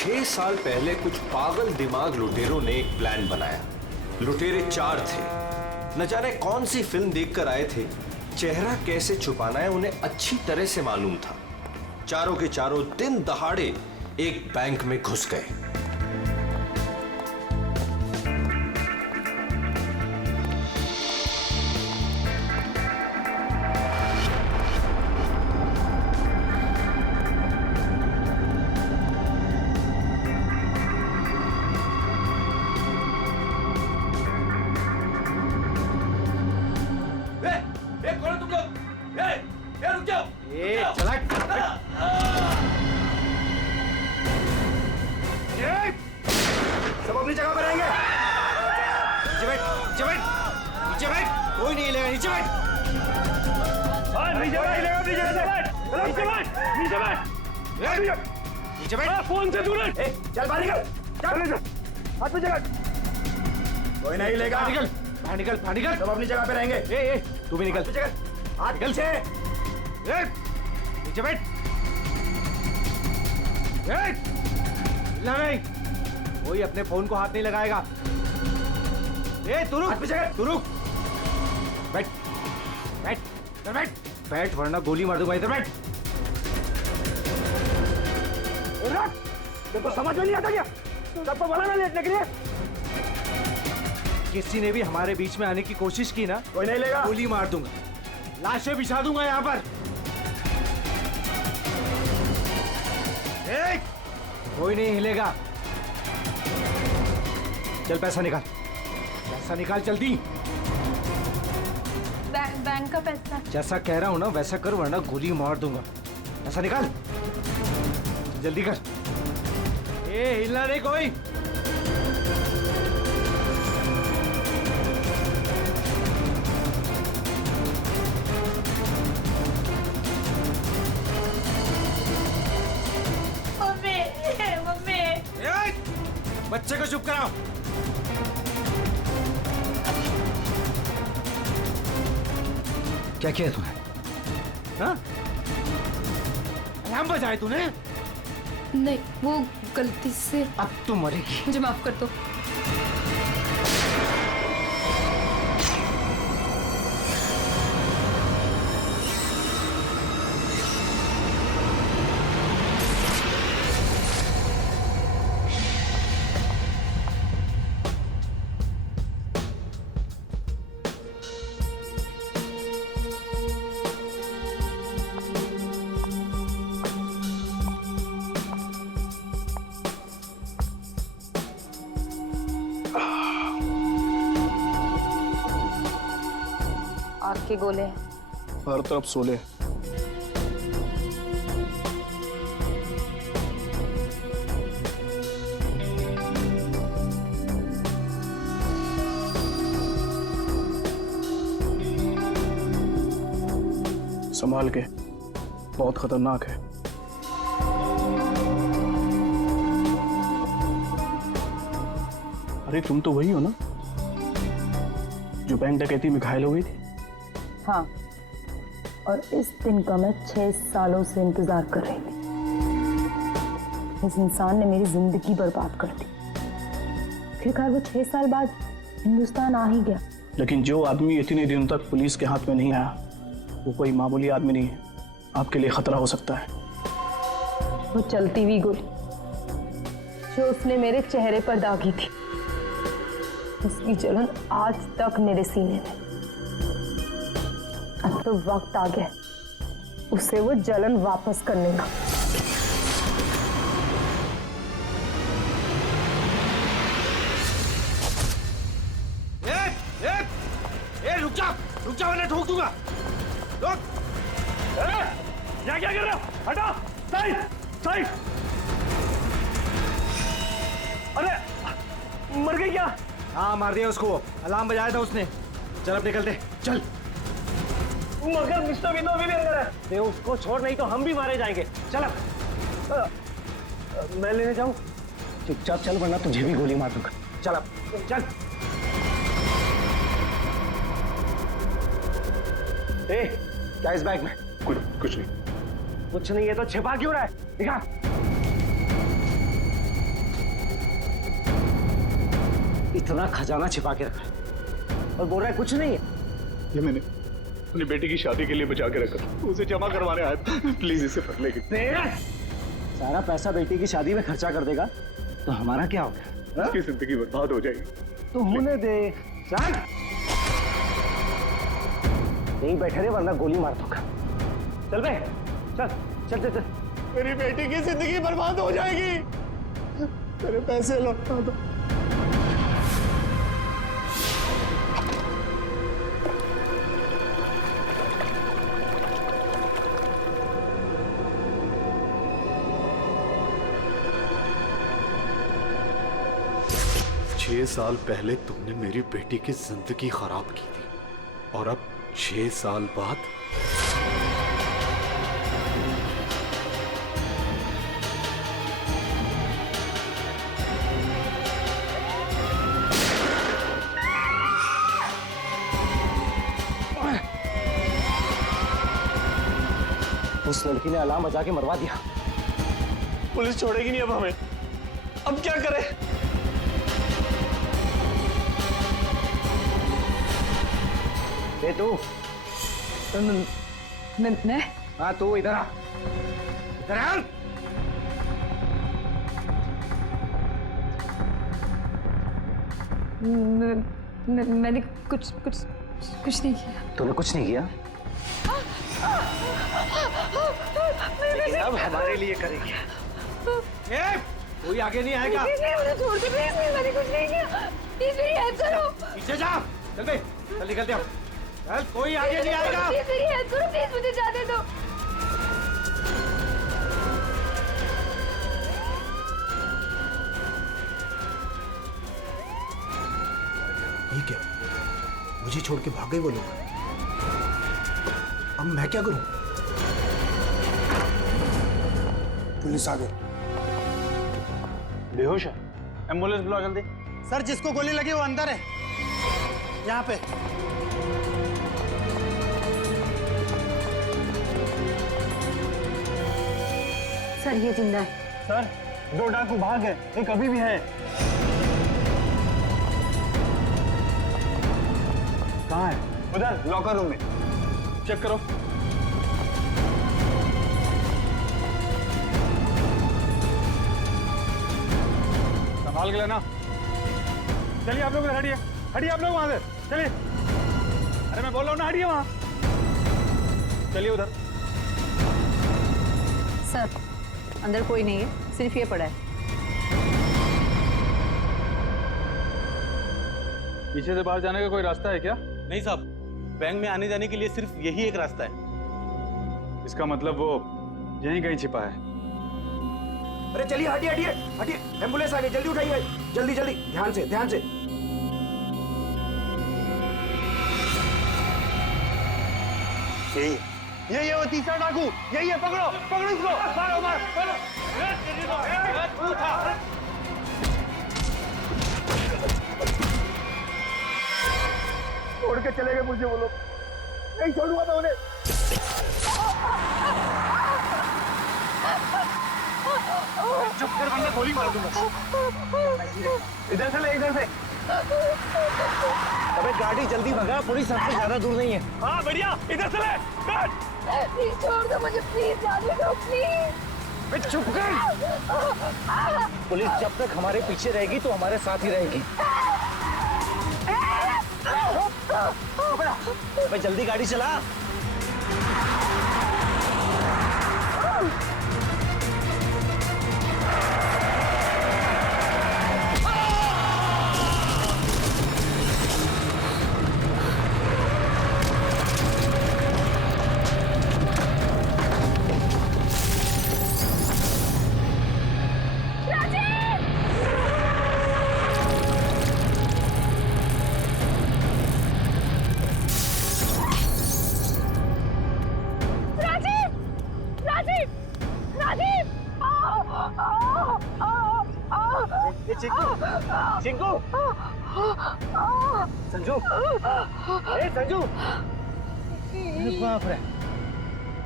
6 साल पहले कुछ पागल दिमाग लुटेरों ने एक प्लान बनाया। लुटेरे 4 थे। न जाने कौन सी फिल्म देखकर आए थे। चेहरा कैसे छुपाना है उन्हें अच्छी तरह से मालूम था। चारों के चारों दिन दहाड़े एक बैंक में घुस गए। सब अपनी जगह पर रहेंगे। नीचे बैठ, नीचे बैठ, नीचे बैठ, कोई नहीं हिलेगा, नीचे बैठ। नीचे बैठ, अपनी जगह से बैठ, नीचे बैठ, नीचे बैठ, नीचे बैठ। फोन से दूर चल बाहर निकल, चल हाथ में जगह, कोई नहीं हिलेगा। निकल, बाहर निकल, बाहर निकल। सब अपनी जगह पे रहेंगे। तू भी निकल, हाथ निकल से, नीचे बैठ। नहीं, कोई अपने फोन को हाथ नहीं लगाएगा। तू रुक, तू रुक, बैठ, बैठ, इधर बैठ, बैठ वरना गोली मार दूंगा। इधर बैठ। तो समझ में नहीं आता क्या? सबको बोला ना लेटने के लिए। किसी ने भी हमारे बीच में आने की कोशिश की ना, कोई नहीं लेगा, गोली मार दूंगा, लाशें बिछा दूंगा यहाँ पर। कोई नहीं हिलेगा। चल पैसा निकाल, पैसा निकाल जल्दी। बैंक का पैसा। जैसा कह रहा हूं ना वैसा कर वरना गोली मार दूंगा। पैसा निकाल, जल्दी कर। हिलना नहीं कोई। बच्चे को चुप कराओ। क्या किया तूने? हाँ? अलार्म बजाए तूने? नहीं, वो गलती से। अब तू मरेगी। मुझे माफ कर दो। आग के गोले हर तरफ सोले। संभाल के, बहुत खतरनाक है। अरे तुम तो वही हो ना जो बैंक डकैती में घायल हो गई थी? हाँ, और इस दिन का मैं 6 सालों से इंतजार कर रही थी। इस इंसान ने मेरी जिंदगी बर्बाद कर दी। फिर वो 6 साल बाद हिंदुस्तान आ ही गया। लेकिन जो आदमी इतने दिनों तक पुलिस के हाथ में नहीं आया वो कोई मामूली आदमी नहीं है। आपके लिए खतरा हो सकता है। वो चलती हुई गोली जो उसने मेरे चेहरे पर दागी थी, उसकी जलन आज तक मेरे सीने में। अब तो वक्त आ गया उसे वो जलन वापस करने का। रुक जा वरना ठोक दूंगा। रुक। क्या कर रहे हो? हटो, साइड, साइड। अरे मर गई क्या? हाँ मार दिया उसको, अलार्म बजाया था उसने। चल अब निकलते, चल। मगर मिस्टर विनोद भी अंदर है। दे उसको छोड़, नहीं तो हम भी मारे जाएंगे। चल अब। मैं लेने जाऊं? चुपचाप चल वरना तुझे भी गोली मार दूंगा। चल अब, चल। क्या इस बैग में? कुछ नहीं। कुछ नहीं है तो छिपा क्यों रहा है? दिखा। इतना खजाना छिपा के रखा है और बोल रहा है कुछ नहीं है। ये मैंने अपनी बेटी की शादी के लिए बचा के रखा, उसे जमा करवाने आया था। प्लीज इसे पढ़ लेगी। सारा पैसा बेटी की शादी में खर्चा कर देगा तो हमारा क्या होगा? उसकी जिंदगी बर्बाद हो जाएगी। तो होने दे। चल यहीं बैठे रहे वरना गोली मार दूंगा। चल बे, चल चल चल चल। मेरी बेटी की जिंदगी बर्बाद हो जाएगी। मेरे पैसे लौटा दो। छह साल पहले तुमने मेरी बेटी की जिंदगी खराब की थी और अब 6 साल बाद उस लड़की ने अलार्म बजा के मरवा दिया। पुलिस छोड़ेगी नहीं अब हमें। अब क्या करें? ए तू, मैं हाँ तू इधर आ, इधर आ। मैंने कुछ नहीं किया। तूने कुछ नहीं किया? लेकिन अब हमारे लिए करेगी। कोई आगे नहीं आएगा। मुझे छोड़ दे प्लीज, मैंने कुछ नहीं किया। प्लीज मेरी हेल्प करो। पीछे जा। चल बे, चल निकलते हम। चल, कोई आगे नहीं आएगा। प्लीज मेरी हेल्प करो, प्लीज मुझे जाने दो। ये क्या? मुझे छोड़ के भाग गए वो लोग। अब मैं क्या करूं? पुलिस आ गई। बेहोश है। एम्बुलेंस बुलाओ जल्दी। सर, जिसको गोली लगी वो अंदर है, यहाँ पे। सर ये जिंदा है। सर 2 डाकू भाग है, एक अभी भी है। कहाँ है? उधर लॉकर रूम में। चेक करो। संभाल के लेना। चलिए आप लोग उधर हटिए, हटिए आप लोग वहां से। चलिए, अरे मैं बोल रहा हूँ ना, हटिए वहां। चलिए उधर। सर अंदर कोई नहीं है, सिर्फ ये पड़ा है। पीछे से बाहर जाने का कोई रास्ता है क्या? नहीं साहब, बैंक में आने जाने के लिए सिर्फ यही एक रास्ता है। इसका मतलब वो यहीं कहीं छिपा है। अरे चलिए, हटिए हटिए हटिए, एम्बुलेंस आ गई, जल्दी उठाइए, जल्दी जल्दी, ध्यान से ध्यान से। यही है वो तीसरा डाकू, यही है। पकड़ो पकड़ो इसको, मारो मारो। छोड़ के चले गए मुझे वो लोग, नहीं छोड़ूंगा मैं उन्हें। चुप कर वरना गोली मार दूंगा। इधर से ले, इधर से। अबे गाड़ी जल्दी भगा, पुलिस हमसे ज्यादा दूर नहीं है। हाँ बढ़िया, इधर से ले। प्लीज छोड़ दो मुझे, प्लीज जाने दो प्लीज। चुप कर। पुलिस जब तक हमारे पीछे रहेगी तो हमारे साथ ही रहेगी। अबे जल्दी गाड़ी चला। चिंकू, संजू, ए संजू, अरे बाप रे,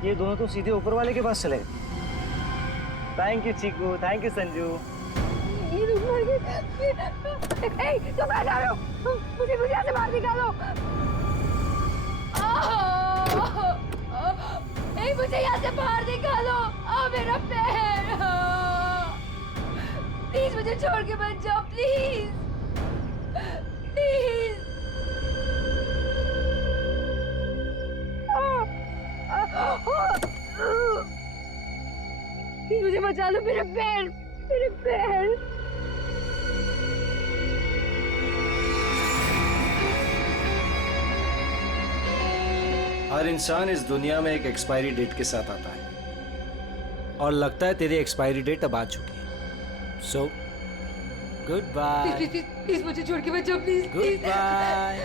ये दोनों तो सीधे ऊपर वाले के पास चले गए। Thank you Chinku, thank you Sanju. ये लोग मर गए। ए, तुम कहाँ जा रहे हो? मुझे यहाँ से बाहर निकालो। ए, मुझे यहाँ से बाहर निकालो। मेरा पैर। प्लीज मुझे छोड़ के मत जाओ, प्लीज प्लीज। प्लीज मुझे बचा लो, मेरे पैर, मेरे पैर। हर इंसान इस दुनिया में एक एक्सपायरी डेट के साथ आता है और लगता है तेरी एक्सपायरी डेट अब आ चुकी है। So good bye. प्लीज मुझे छोड़ के मत जाओ, प्लीज गुड बाय।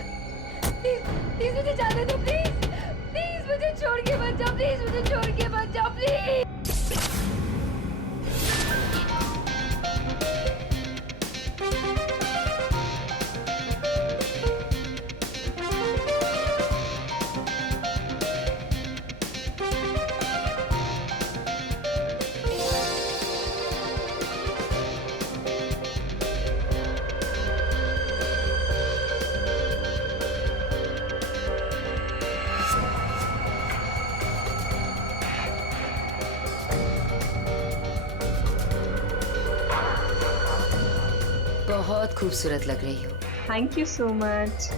प्लीज मुझे जाने दो, प्लीज प्लीज मुझे छोड़ के मत जाओ, प्लीज मुझे छोड़ के मत जाओ, प्लीज। बहुत खूबसूरत लग रही हो। Thank you so much.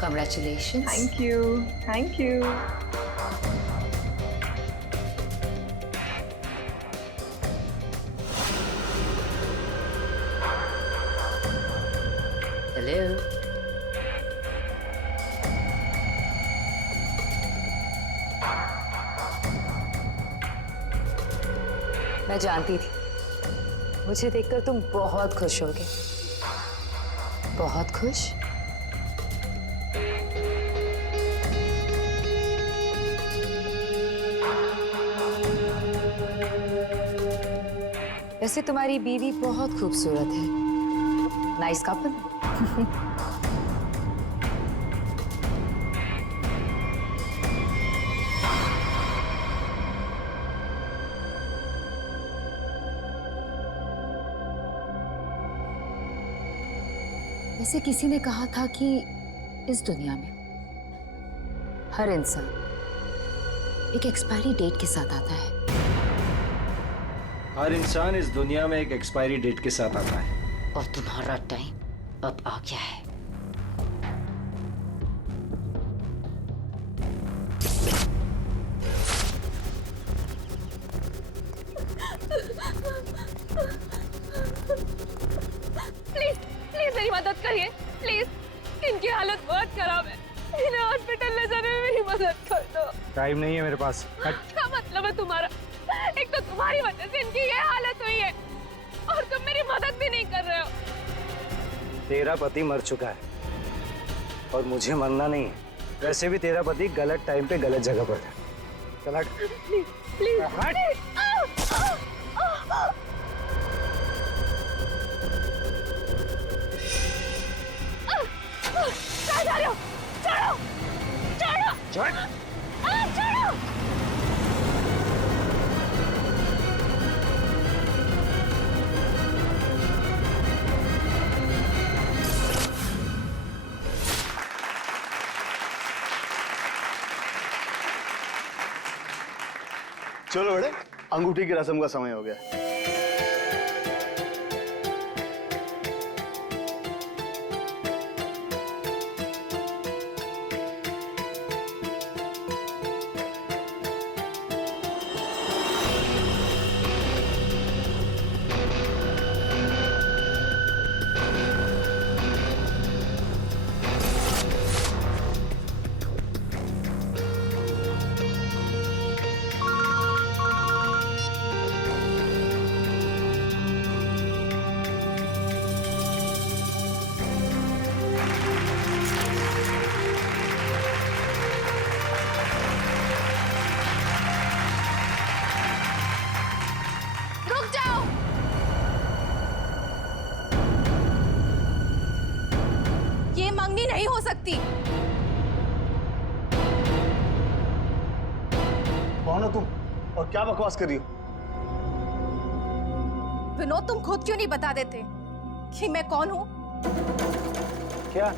Congratulations. Thank you, thank you. Hello. मैं जानती थी मुझे देखकर तुम बहुत खुश होगे। बहुत खुश? वैसे तुम्हारी बीवी बहुत खूबसूरत है। Nice couple. वैसे किसी ने कहा था कि इस दुनिया में हर इंसान एक एक्सपायरी डेट के साथ आता है। हर इंसान इस दुनिया में एक एक्सपायरी डेट के साथ आता है। और तुम्हारा टाइम अब आ गया है। प्लीज प्लीज मेरी मदद करिए, प्लीज। इनकी हालत बहुत खराब है, इन्हें हॉस्पिटल ले जाने में मेरी मदद कर दो। टाइम नहीं है मेरे पास। क्या मतलब है तुम्हारा? एक तो तुम्हारी वजह से इनकी ये हालत हुई है और तुम मेरी मदद भी नहीं कर रहे हो। तेरा पति मर चुका है और मुझे मरना नहीं है। वैसे भी तेरा पति गलत टाइम पे गलत जगह पर था। चल हट। प्लीज प्लीज हट। कहाँ जा रहे हो? छोड़ो छोड़ो छोड़। छोड़ो। चलो बेटे, अंगूठी की रस्म का समय हो गया। नहीं हो सकती। कौन हो तुम और क्या बकवास कर रही हो? विनोद, तुम खुद क्यों नहीं बता देते? कि मैं कौन हूँ? क्या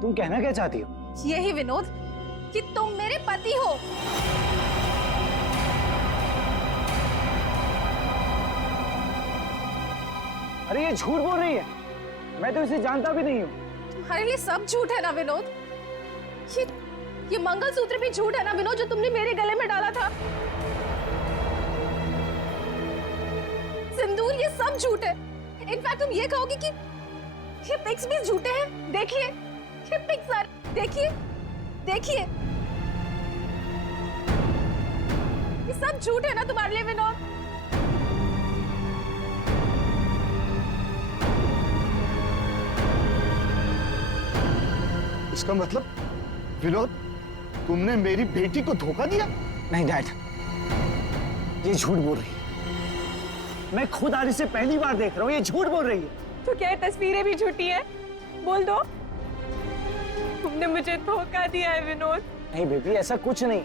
तुम कहना क्या चाहती हो? यही विनोद कि तुम मेरे पति हो। अरे ये झूठ बोल रही है, मैं तो इसे जानता भी नहीं हूँ। तुम्हारे लिए सब झूठ है ना विनोद? ये मंगलसूत्र भी झूठ है ना विनोद, जो तुमने मेरे गले में डाला था? सिंदूर, ये सब झूठ है। इनफैक्ट तुम ये कहोगे कि ये पिक्स भी झूठे हैं। देखिए ये पिक्स सारे, देखिए देखिए, ये सब झूठ है ना तुम्हारे लिए विनोद? इसका मतलब विनोद, तुमने मेरी बेटी को धोखा दिया? नहीं डैड, ये झूठ बोल रही है। मैं खुद आज इसे पहली बार देख रहा हूँ, ये झूठ बोल रही है। तो क्या ये तस्वीरें भी झूठी है? बोल दो, तुमने मुझे धोखा दिया है विनोद। नहीं बेबी, ऐसा कुछ नहीं।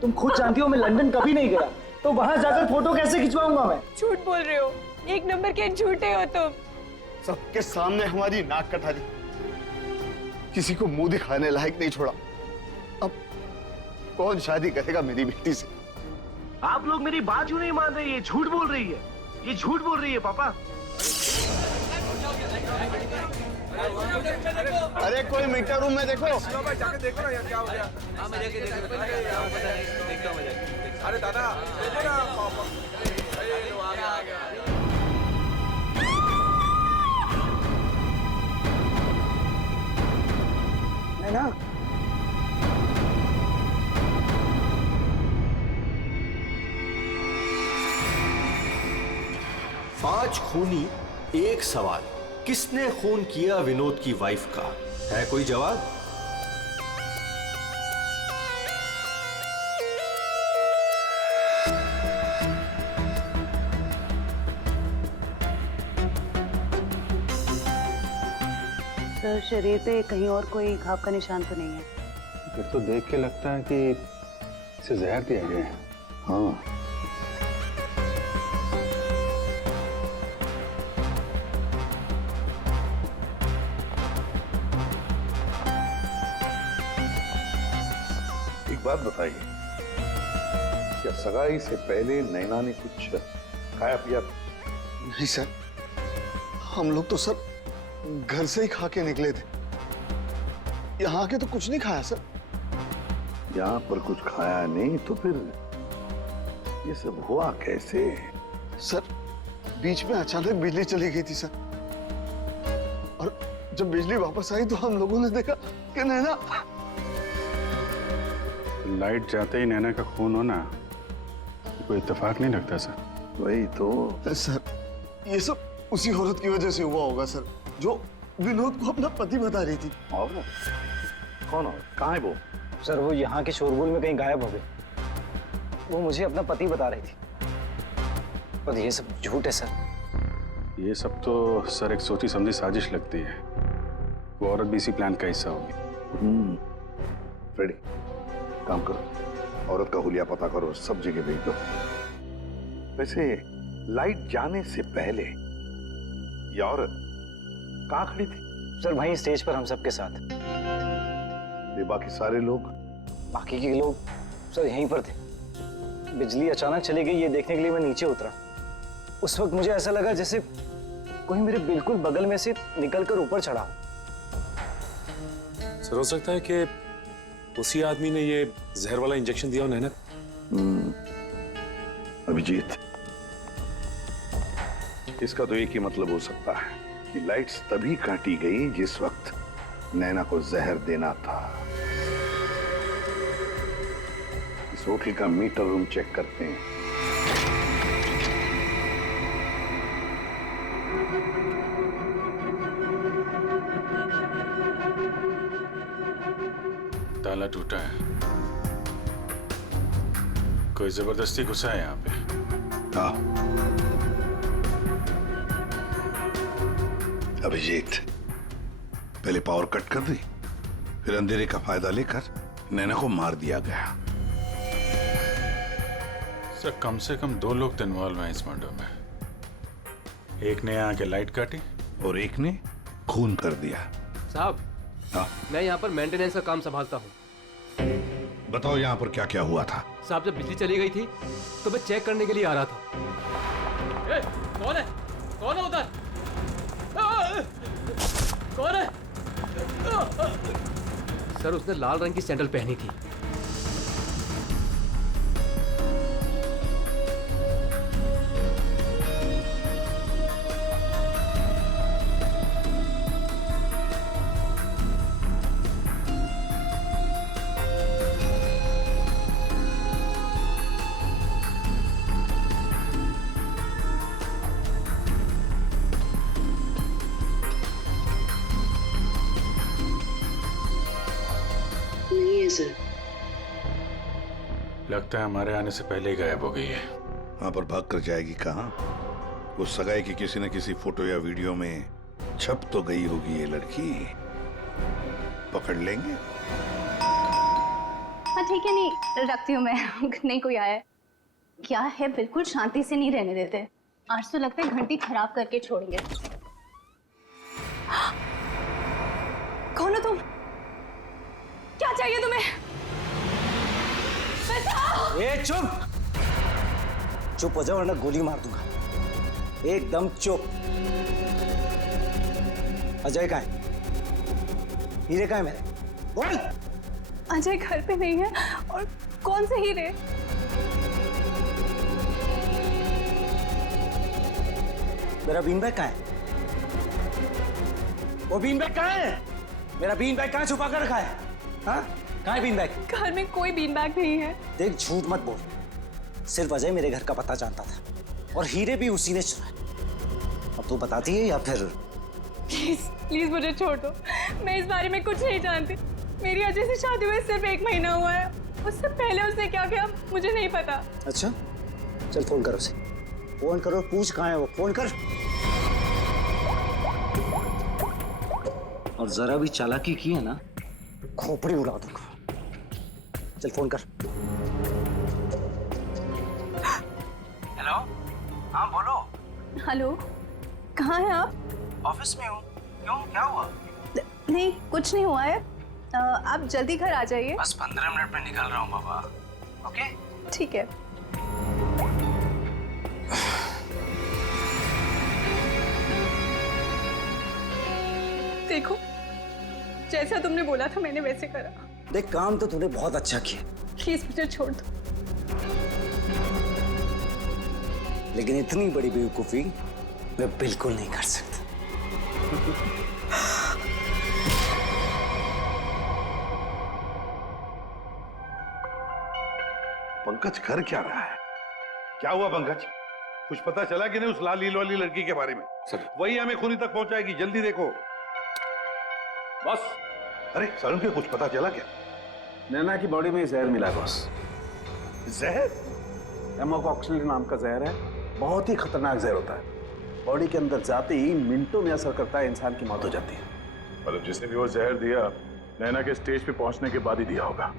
तुम खुद जानती हो मैं लंदन कभी नहीं गया, तो वहां जाकर फोटो कैसे खिंचवाऊंगा मैं? झूठ बोल रहे हो, एक नंबर के झूठे हो तुम। सबके सामने हमारी नाक कटा दी, किसी को मुंह दिखाने लायक नहीं छोड़ा। अब कौन शादी करेगा मेरी बेटी से? आप लोग मेरी बात क्यों नहीं मान रही है? झूठ बोल रही है, ये झूठ बोल रही है पापा। अरे कोई मीटर रूम में देखो। जाके देखो ना यार क्या हो गया। अरे दादा देखो ना, ना पांच खूनी एक सवाल, किसने खून किया विनोद की वाइफ का? है कोई जवाब? सर, शरीर पे कहीं और कोई घाव का निशान तो नहीं है? फिर तो देख के लगता है कि इसे जहर दिया गया है। हाँ, एक बात बताइए, क्या सगाई से पहले नैना ने कुछ खाया पिया? नहीं सर, हम लोग तो सर घर से ही खा के निकले थे। यहाँ के तो कुछ नहीं खाया सर। यहाँ पर कुछ खाया नहीं तो फिर ये सब हुआ कैसे? सर, बीच में अचानक बिजली चली गई थी सर, और जब बिजली वापस आई तो हम लोगों ने देखा कि नैना। लाइट जाते ही नैना का खून होना कोई इत्तेफाक नहीं लगता सर। वही तो सर, ये सब उसी औरत की वजह से हुआ होगा सर, जो विनोद को अपना पति बता रही थी। और कौन और कहाँ है वो? सर, वो यहाँ के शोरगुल में कहीं गायब हो गई। वो मुझे अपना पति बता रही थी, पर ये सब झूठ है सर। ये सब तो सर एक सोची समझी साजिश लगती है। वो औरत भी इसी प्लान का हिस्सा होगी। फ्रेडी, काम करो, औरत का हुलिया पता करो, सब जगह भेज दो। वैसे लाइट जाने से पहले ये औरत कहाँ खड़ी थी? सर, वहीं स्टेज पर हम सबके साथ। ये बाकी सारे लोग? बाकी के लोग सर यहीं पर थे। बिजली अचानक चली गई, ये देखने के लिए मैं नीचे उतरा। उस वक्त मुझे ऐसा लगा जैसे कोई मेरे बिल्कुल बगल में से निकलकर ऊपर चढ़ा। सर, हो सकता है कि उसी आदमी ने ये जहर वाला इंजेक्शन दिया हो नैना। अभिजीत, इसका तो एक ही मतलब हो सकता है कि लाइट्स तभी काटी गई जिस वक्त नैना को जहर देना था। इस होटल का मीटर रूम चेक करते हैं। ताला टूटा है, कोई जबरदस्ती घुसा है यहाँ पे। हाँ अभिजीत, पहले पावर कट कर दी, फिर अंधेरे का फायदा लेकर नैना को मार दिया गया। सर, कम से कम 2 लोग तो इन्वॉल्व हैं इस मर्डर में। एक ने आके लाइट काटी और एक ने खून कर दिया। साहब, हाँ? मैं यहाँ पर मेंटेनेंस का काम संभालता हूँ। बताओ यहाँ पर क्या क्या हुआ था? साहब, जब बिजली चली गई थी तो मैं चेक करने के लिए आ रहा था। ए, कौन है? कौन है उधर? कौन है? सर, उसने लाल रंग की सैंडल पहनी थी। लगता है हमारे आने से पहले ही गायब हो गई है। वहां पर भाग कर जाएगी कहाँ? वो सगाई की किसी न किसी फोटो या वीडियो में छप तो गई होगी ये लड़की। पकड़ लेंगे। हाँ ठीक है, नहीं रखती हूँ मैं। नहीं कोई आया है क्या है? बिल्कुल शांति से नहीं रहने देते। आज तो लगता है घंटी खराब करके छोड़ेंगे। कौन हो तुम? क्या चाहिए तुम्हें? ए चुप! चुप हो जाओ वरना गोली मार दूंगा। एकदम चुप। अजय कहाँ है? हीरे कहाँ है मेरे? बोल। अजय घर पे नहीं है। और कौन से हीरे? मेरा बीन बैग कहाँ है? वो बीन बैग कहाँ है? मेरा बीन बैग कहाँ छुपा कर रखा है? हाँ? कहाँ है बीन बैग? घर में कोई बीन बैग नहीं है। देख, झूठ मत बोल। सिर्फ अजय मेरे घर का पता जानता था और हीरे भी उसी ने चुराए। अब तू बताती है या फिर? प्लीज प्लीज मुझे छोड़ दो। मैं इस बारे में कुछ नहीं जानती। मेरी अजय से शादी हुए सिर्फ 1 महीना हुआ है। उससे पहले उसने क्या किया मुझे नहीं पता। अच्छा, चल फोन करो उसे। फोन करो, पूछ कहाँ है वो। फोन कर। और जरा भी चालाकी की है ना, खोपड़ी उड़ा दूंगा। चल फोन कर। हेलो, हाँ बोलो। हेलो, कहाँ हैं आप? ऑफिस में हूँ। क्यों, क्या हुआ? नहीं कुछ नहीं हुआ है। आप जल्दी घर आ जाइए। बस 15 मिनट में निकल रहा हूँ बाबा। ओके ठीक है। देखो, जैसा तुमने बोला था मैंने वैसे करा। देख, काम तो तूने बहुत अच्छा किया। प्लीज मुझे छोड़ दो। लेकिन इतनी बड़ी बेवकूफी मैं बिल्कुल नहीं कर सकता। पंकज कर क्या रहा है? क्या हुआ पंकज? कुछ पता चला कि नहीं उस लाल लील वाली लड़की के बारे में? सर, वही हमें खूनी तक पहुंचाएगी। जल्दी देखो। बॉस। अरे सर, के कुछ पता चला क्या? नैना की बॉडी में जहर मिला बॉस। जहर? एमोकॉक्सिलिन नाम का जहर है। बहुत ही खतरनाक जहर होता है। बॉडी के अंदर जाते ही मिनटों में असर करता है, इंसान की मौत हो जाती है। मतलब जिसने भी वो जहर दिया नैना के स्टेज पे पहुंचने के बाद ही दिया होगा।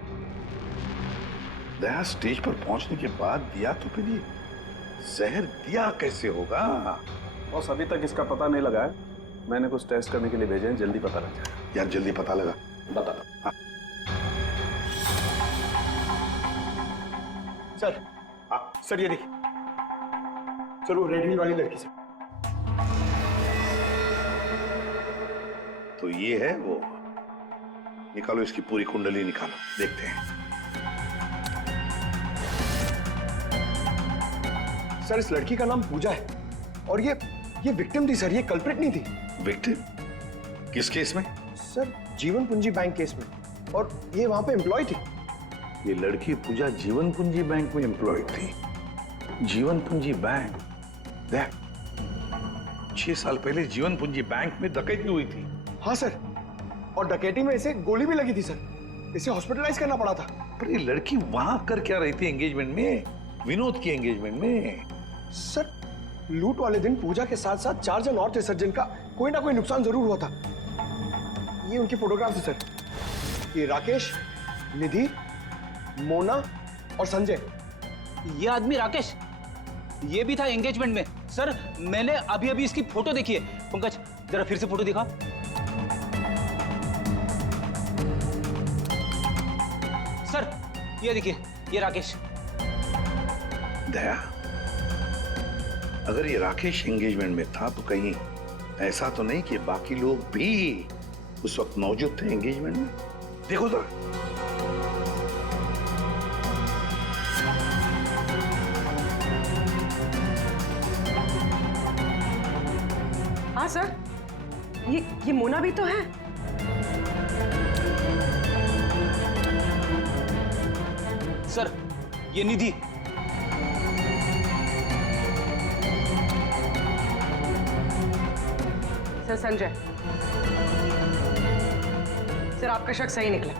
नैना स्टेज पर पहुंचने के बाद दिया तो फिर ये जहर दिया कैसे होगा? बॉस, अभी तक इसका पता नहीं लगा है। मैंने कुछ टेस्ट करने के लिए भेजे हैं, जल्दी पता लग जाएगा। यार जल्दी पता लगा, बता दो। हाँ। सर, हाँ सर, ये देखिए सर, वो रेड हिल वाली लड़की से। तो ये है वो। निकालो इसकी पूरी कुंडली निकालो, देखते हैं। सर, इस लड़की का नाम पूजा है और ये विक्टिम थी सर, ये कल्प्रिट नहीं थी। विक्टिम? किस केस में? सर, जीवन पूंजी बैंक केस में। और ये वहां पे एम्प्लॉय थी। ये लड़की पूजा जीवन पूंजी बैंक में एम्प्लॉय थी। जीवन पूंजी बैंक? देख, 6 साल पहले जीवन पूंजी बैंक में डकैती हुई थी। हाँ सर, और डकैती में इसे गोली भी लगी थी सर। इसे हॉस्पिटलाइज करना पड़ा था। पर ये लड़की वहां कर क्या रही थी एंगेजमेंट में? विनोद की एंगेजमेंट में। सर, लूट वाले दिन पूजा के साथ साथ 4 जन और थे सर, जिनका कोई ना कोई नुकसान जरूर हुआ था। ये उनकी फोटोग्राफ है सर। ये राकेश, निधि, मोना और संजय। ये आदमी राकेश, ये भी था एंगेजमेंट में। सर मैंने अभी अभी इसकी फोटो देखी है। पंकज जरा फिर से फोटो दिखा। सर ये देखिए, ये राकेश। दया, अगर ये राकेश एंगेजमेंट में था तो कहीं ऐसा तो नहीं कि बाकी लोग भी उस वक्त मौजूद थे एंगेजमेंट में? देखो तो। हाँ सर, ये मोना भी तो है। सर ये निधि। सर संजय, सर आपका शक सही निकला।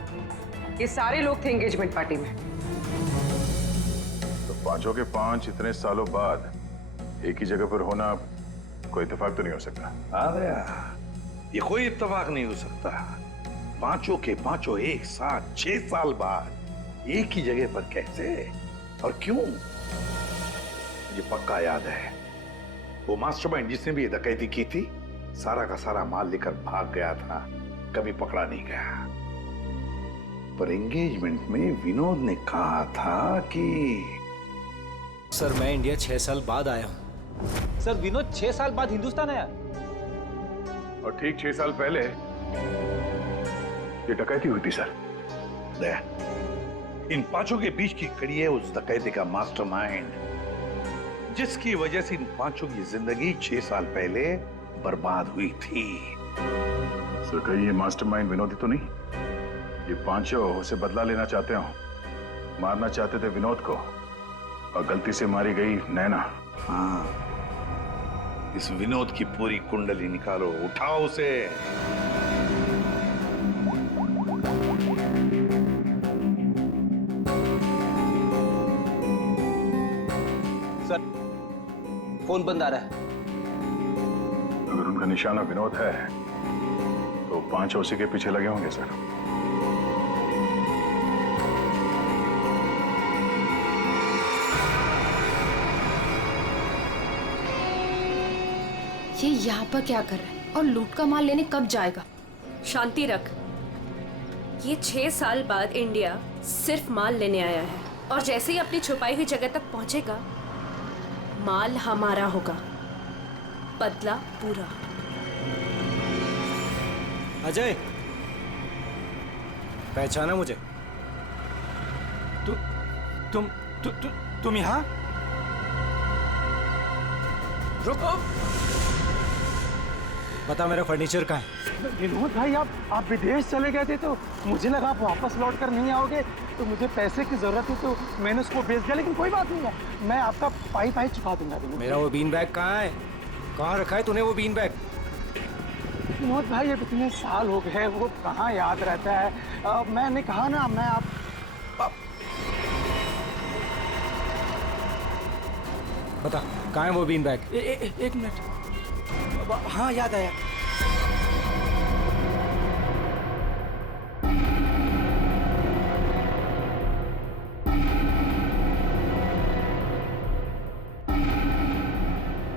ये सारे लोग थे एंगेजमेंट पार्टी में। तो पांचों के पांच इतने सालों बाद एक ही जगह पर होना कोई इत्तेफाक तो नहीं हो सकता। हाँ दया, ये कोई इत्तेफाक नहीं हो सकता। पांचों के पांचों एक साथ 6 साल बाद एक ही जगह पर कैसे और क्यों? मुझे पक्का याद है वो मास्टरमाइंड जिसने भी ये डकैती की थी सारा का सारा माल लेकर भाग गया था, कभी पकड़ा नहीं गया। पर एंगेजमेंट में विनोद ने कहा था कि सर मैं इंडिया 6 साल बाद आया हूं। सर विनोद 6 साल बाद हिंदुस्तान आया और ठीक 6 साल पहले ये डकैती हुई थी सर। दया, इन पांचों के बीच की कड़ी है उस डकैती का मास्टरमाइंड जिसकी वजह से इन पांचों की जिंदगी 6 साल पहले बर्बाद हुई थी। सर कहीं ये मास्टरमाइंड विनोद ही तो नहीं? ये पांचों उसे बदला लेना चाहते हो, मारना चाहते थे विनोद को और गलती से मारी गई नैना। हाँ, इस विनोद की पूरी कुंडली निकालो, उठाओ उसे। सर फोन बंद आ रहा है। अगर उनका निशाना विनोद है तो पांचों उसी के पीछे लगे होंगे सर। ये यहाँ पर क्या कर रहा है और लूट का माल लेने कब जाएगा? शांति रख। ये 6 साल बाद इंडिया सिर्फ माल लेने आया है और जैसे ही अपनी छुपाई हुई जगह तक पहुंचेगा माल हमारा होगा, बदला पूरा। अजय, पहचाना मुझे? तुम यहाँ? रुको, बता मेरा फर्नीचर कहाँ है? विनोद भाई आप विदेश चले गए थे तो मुझे लगा आप वापस लौट कर नहीं आओगे, तो मुझे पैसे की जरूरत थी तो मैंने उसको बेच दिया। लेकिन कोई बात नहीं है, मैं आपका पाई चुका दूंगा। मेरा वो बीन बैग कहाँ है? कहाँ रखा है तूने वो बीन बैग? विनोद भाई अब इतने साल हो गए, वो कहाँ याद रहता है। मैंने कहा ना, मैं आप बता कहाँ है वो बीन बैग? एक मिनट। हाँ याद आया।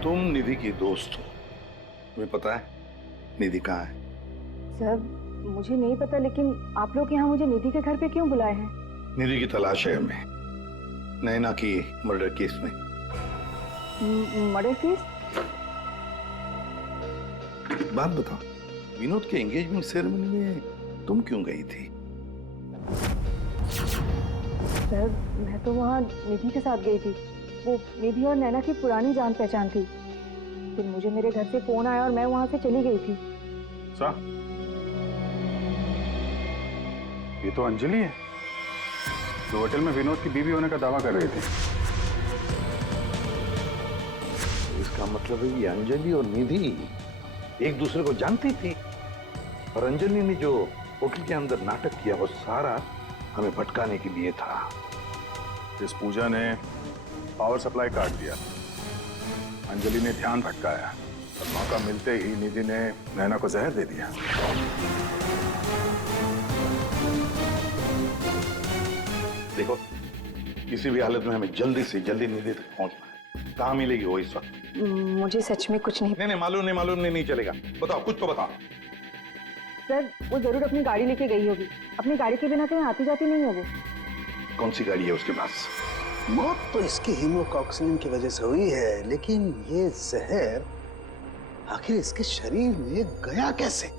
तुम निधि की दोस्त हो, तुम्हें पता है निधि कहाँ है? सर मुझे नहीं पता, लेकिन आप लोग यहाँ मुझे निधि के घर पे क्यों बुलाए हैं? निधि की तलाश है हमें, नैना की मर्डर केस में। Murder case? बात बताओ, विनोद के एंगेजमेंट सेरेमनी में तुम क्यों गई थी? सर मैं तो वहाँ निधि के साथ गई थी। वो निधि और नैना की पुरानी जान पहचान थी। फिर मुझे मेरे घर से फोन आया और मैं वहाँ से चली गई थी। ये तो अंजलि है जो होटल में विनोद की बीवी होने का दावा कर रही थी। इसका मतलब है ये अंजलि और निधि एक दूसरे को जानती थी और अंजलि ने जो होटल के अंदर नाटक किया वो सारा हमें भटकाने के लिए था। इस पूजा ने पावर सप्लाई काट दिया, अंजलि ने ध्यान भटकाया और मौका मिलते ही निधि ने नैना को जहर दे दिया। देखो, किसी भी हालत में हमें जल्दी से जल्दी निधि तक पहुंचना है। कहाँ मिलेगी वो इस वक्त? मुझे सच में कुछ नहीं। नहीं मालूम नहीं चलेगा। बताओ, कुछ तो बताओ। सर वो जरूर अपनी गाड़ी लेके गई होगी। अपनी गाड़ी के बिना कहीं आती जाती नहीं है वो। कौन सी गाड़ी है उसके पास? मौत तो इसकी हीमोटॉक्सिन की वजह से हुई है, लेकिन ये जहर आखिर इसके शरीर में गया कैसे?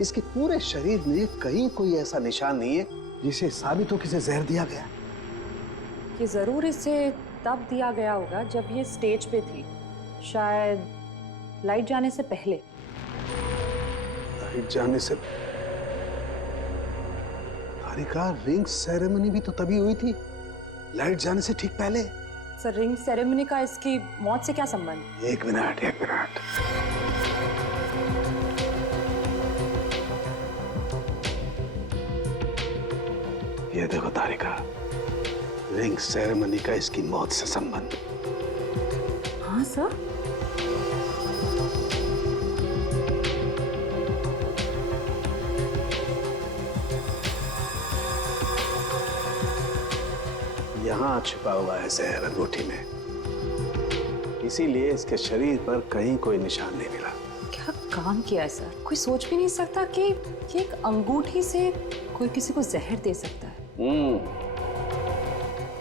इसके पूरे शरीर में कहीं कोई ऐसा निशान नहीं है जिसे साबित हो कि इसे जहर दिया गया। ये जरूर इसे तब दिया गया होगा जब ये स्टेज पे थी, शायद लाइट जाने से पहले। लाइट जाने से? तारिका, रिंग सेरेमनी भी तो तभी हुई थी, लाइट जाने से ठीक पहले। सर रिंग सेरेमनी का इसकी मौत से क्या संबंध? एक मिनट। ये देखो तारिका, रिंग सेरेमनी का इसकी मौत से संबंध। हाँ सर। यहाँ छिपा हुआ है जहर अंगूठी में, इसीलिए इसके शरीर पर कहीं कोई निशान नहीं मिला। क्या काम किया है सर? कोई सोच भी नहीं सकता कि एक अंगूठी से कोई किसी को जहर दे सकता है।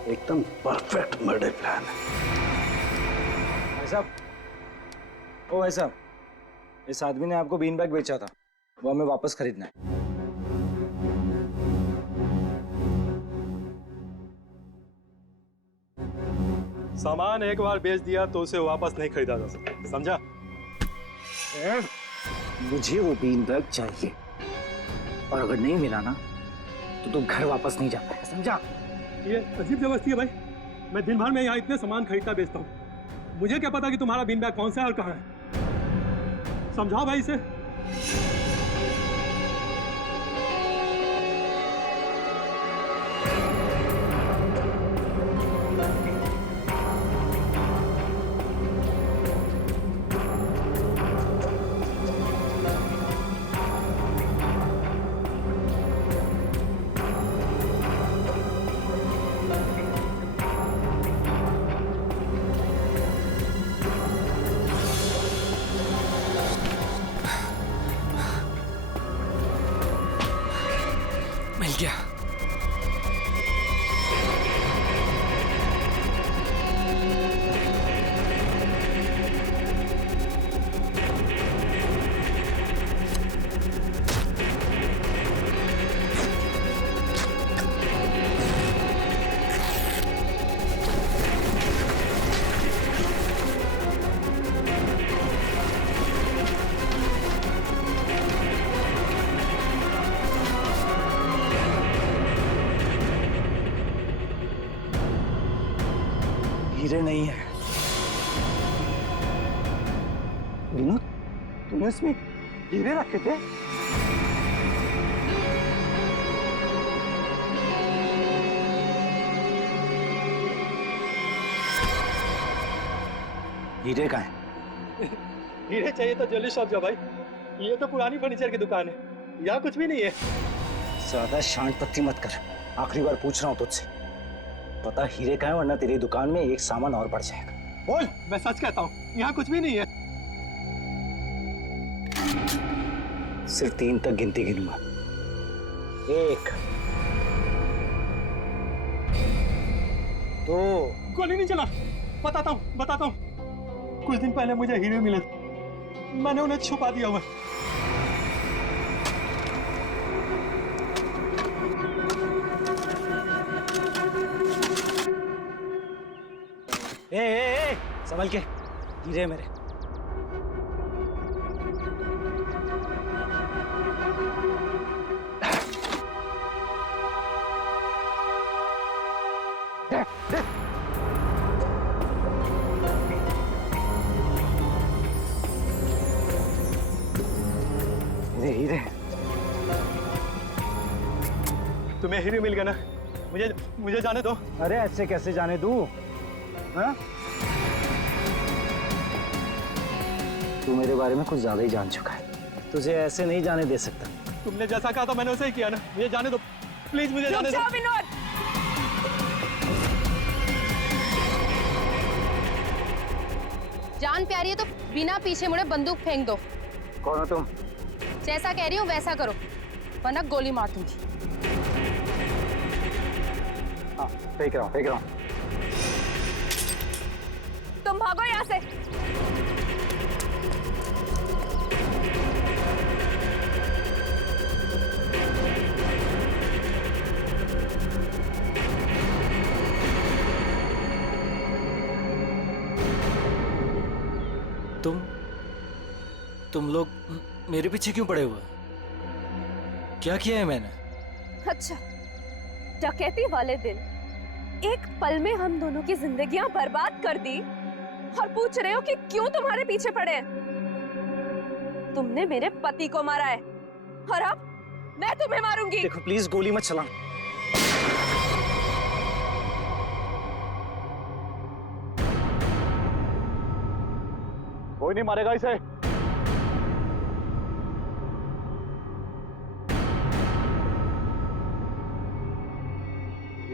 एकदम परफेक्ट मर्डर प्लान है। भाई साहब, ओ भाई साहब, इस आदमी ने आपको बीन बैग बेचा था, वो हमें वापस खरीदना है। सामान एक बार बेच दिया तो उसे वापस नहीं खरीदा जा सकता, समझा? मुझे वो बीन बैग चाहिए, और अगर नहीं मिला ना तो तुम घर वापस नहीं जा पाएगा, समझा? ये अजीब जबरदस्ती है भाई। मैं दिन भर में यहाँ इतने सामान खरीदता बेचता हूँ, मुझे क्या पता कि तुम्हारा बीन बैग कौन सा है और कहाँ है? समझाओ भाई इसे। मिल गया। हीरे नहीं है। विनोद, तूने इसमें हीरे रखे थे? हीरे कहाँ है? हीरे चाहिए तो ज्वेलरी शॉप जा भाई, ये तो पुरानी फर्नीचर की दुकान है, यहाँ कुछ भी नहीं है। ज्यादा शांत पत्ती मत कर, आखिरी बार पूछ रहा हूँ तुझसे, पता हीरे कहाँ है, वरना तेरी दुकान में एक सामान और बढ़ जाएगा। बोल। मैं सच कहता हूँ, यहाँ कुछ भी नहीं है। सिर्फ 3 तक गिनती गिनूंगा। 1 2। गोली नहीं चला। बताता हूँ। कुछ दिन पहले मुझे हीरे मिले, मैंने उन्हें छुपा दिया हुआ। ए, संभल के, हीरे मेरे। हीरे तुम्हें हीरे मिल गया ना? मुझे जाने दो। अरे ऐसे कैसे जाने दूं? हाँ? तू मेरे बारे में कुछ ज्यादा ही जान चुका है, तुझे ऐसे नहीं जाने दे सकता। तुमने जैसा कहा था मैंने वैसे ही किया ना, मुझे जाने दो प्लीज, मुझे जाने दो। विनोद, जान प्यारी है तो बिना पीछे मुड़े बंदूक फेंक दो। कौन हो तुम? जैसा कह रही हूँ वैसा करो, वरना गोली मार दूंगी। हाँ, फेंक रहा हूँ। तुम भागो यहाँ से। तुम लोग मेरे पीछे क्यों पड़े हुए? क्या किया है मैंने? अच्छा, डकैती वाले दिन एक पल में हम दोनों की जिंदगियां बर्बाद कर दी और पूछ रहे हो कि क्यों तुम्हारे पीछे पड़े हैं? तुमने मेरे पति को मारा है और अब मैं तुम्हें मारूंगी। देखो प्लीज गोली मत चला। कोई नहीं मारेगा इसे।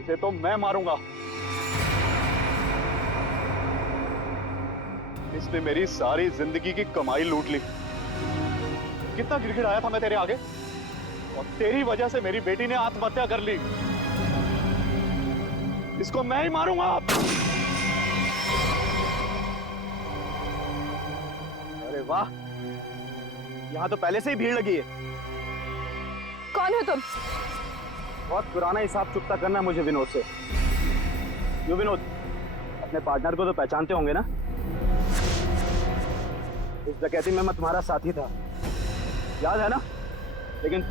इसे तो मैं मारूंगा। इसने मेरी सारी जिंदगी की कमाई लूट ली। कितना गिड़गिड़ाया था मैं तेरे आगे, और तेरी वजह से मेरी बेटी ने आत्महत्या कर ली। इसको मैं ही मारूंगा। अरे वाह, यहाँ तो पहले से ही भीड़ लगी है। कौन हो तुम? बहुत पुराना हिसाब चुकता करना है मुझे विनोद से। यो विनोद, अपने पार्टनर को तो पहचानते होंगे ना? इस डकैती में मैं तुम्हारा साथी था, याद है ना? लेकिन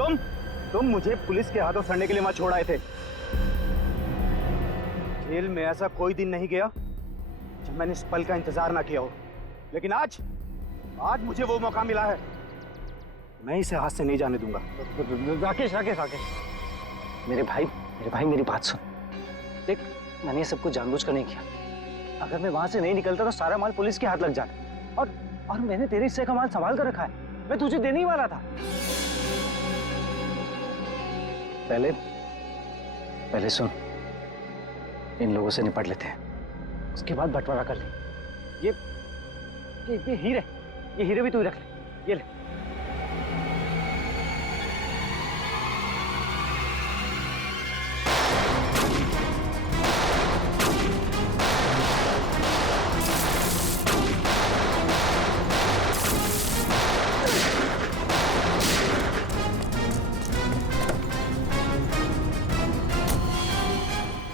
तुम मुझे पुलिस के हाथों सड़ने के लिए वहां छोड़ आए थे। जेल में ऐसा कोई दिन नहीं गया जब मैंने इस पल का इंतजार ना किया हो। लेकिन आज मुझे वो मौका मिला है, मैं इसे हाथ से नहीं जाने दूंगा। राकेश, मेरे भाई मेरी बात सुन। देख, मैंने ये सब कुछ जानबूझकर नहीं किया। अगर मैं वहां से नहीं निकलता तो सारा माल पुलिस के हाथ लग जाता। और मैंने तेरे हिस्से का माल संभाल कर रखा है, मैं तुझे देने ही वाला था। पहले सुन, इन लोगों से निपट लेते हैं, उसके बाद बंटवारा कर ले। ये हीरे भी तू रख ले, ये ले।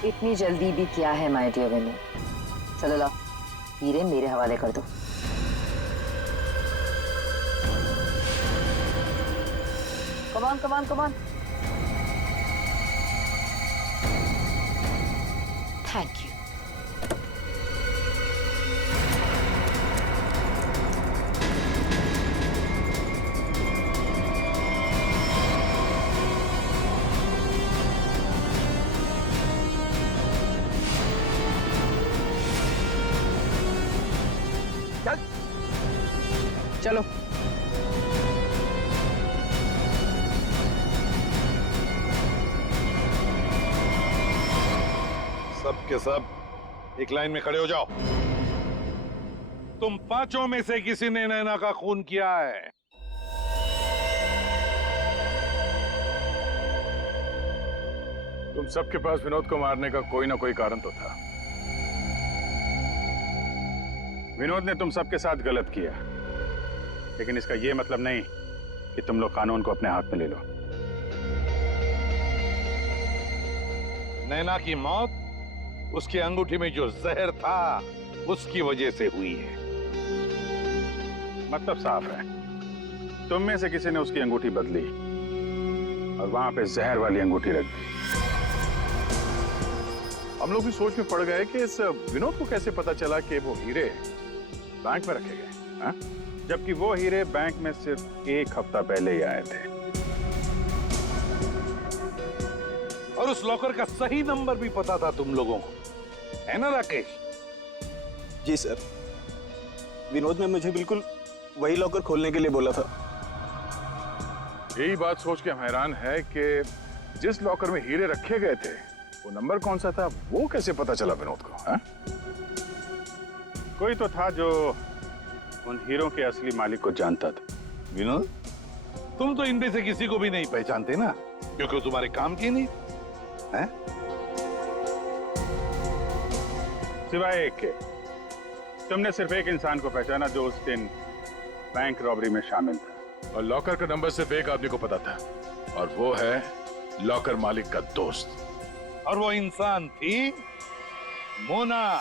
इतनी जल्दी भी क्या है माय डियर विनोद? चलो लाओ, हीरे मेरे हवाले कर दो। Come on. Thank you. चलो। सब के सब एक लाइन में खड़े हो जाओ। तुम पांचों में से किसी ने नैना का खून किया है? तुम सबके पास विनोद को मारने का कोई ना कोई कारण तो था। विनोद ने तुम सबके साथ गलत किया, लेकिन इसका यह मतलब नहीं कि तुम लोग कानून को अपने हाथ में ले लो। नैना की मौत उसकी अंगूठी में जो जहर था उसकी वजह से हुई है। मतलब साफ है, तुम में से किसी ने उसकी अंगूठी बदली और वहां पे जहर वाली अंगूठी रख दी। हम लोग भी सोच में पड़ गए कि इस विनोद को कैसे पता चला कि वो हीरे बैंक में रखे गए, हाँ? जबकि वो हीरे बैंक में सिर्फ एक हफ्ता पहले ही आए थे। और उस लॉकर का सही नंबर भी पता था तुम लोगों को, है ना राकेश? जी सर, विनोद ने मुझे बिल्कुल वही लॉकर खोलने के लिए बोला था। यही बात सोच के हम हैरान है कि जिस लॉकर में हीरे रखे गए थे वो नंबर कौन सा था, वो कैसे पता चला विनोद को, हाँ? कोई तो था जो उन हीरो के असली मालिक को जानता था। विनोद, तुम तो इनमें से किसी को भी नहीं पहचानते ना, क्योंकि वो तुम्हारे काम की नहीं है। सिवाय एक के, तुमने सिर्फ एक इंसान को पहचाना जो उस दिन बैंक रॉबरी में शामिल था। और लॉकर का नंबर सिर्फ एक आदमी को पता था, और वो है लॉकर मालिक का दोस्त। और वो इंसान थी मोना।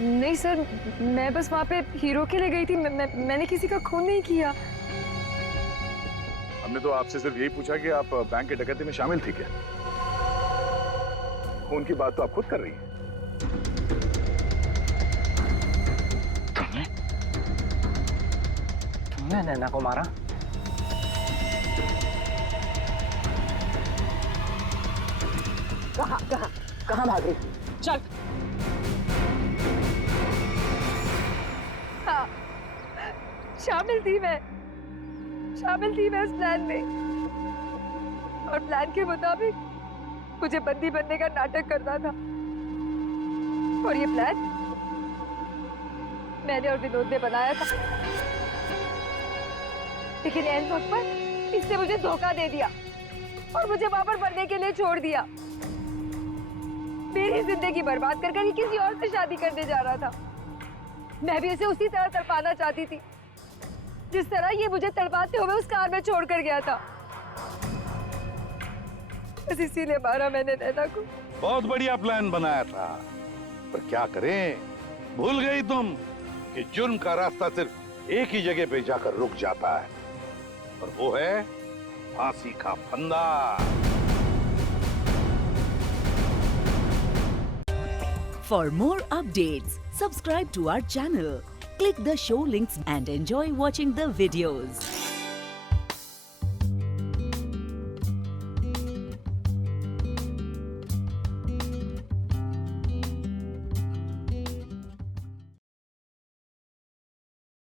नहीं सर, मैं बस वहाँ पे हीरो के लिए गई थी। मैंने किसी का खून नहीं किया। हमने तो आपसे सिर्फ यही पूछा कि आप बैंक की डकैती में शामिल थी क्या? खून की बात तो आप खुद कर रही हैं। तुमने नैना को मारा? कहाँ भाग रही? चल। हाँ, शामिल थी मैं उस प्लान में, और प्लान के मुताबिक मुझे बंदी बनने का नाटक करना था। और ये प्लान मैंने और विनोद ने बनाया था, लेकिन ऐन वक्त पर इसने मुझे धोखा दे दिया और मुझे वहां पर बनने के लिए छोड़ दिया। मेरी जिंदगी बर्बाद कर ये किसी और से शादी करने जा रहा था। मैं भी उसे उसी तरह तड़पाना चाहती थी जिस तरह ये मुझे तड़पाते हुए उस कार में छोड़कर गया था। बस इसीलिए मारा मैंने नैना को। बहुत बढ़िया प्लान बनाया था, पर क्या करें, भूल गई तुम कि जुर्म का रास्ता सिर्फ एक ही जगह पे जाकर रुक जाता है, और वो है फांसी का फंदा। For more updates, subscribe to our channel, click the show links and enjoy watching the videos.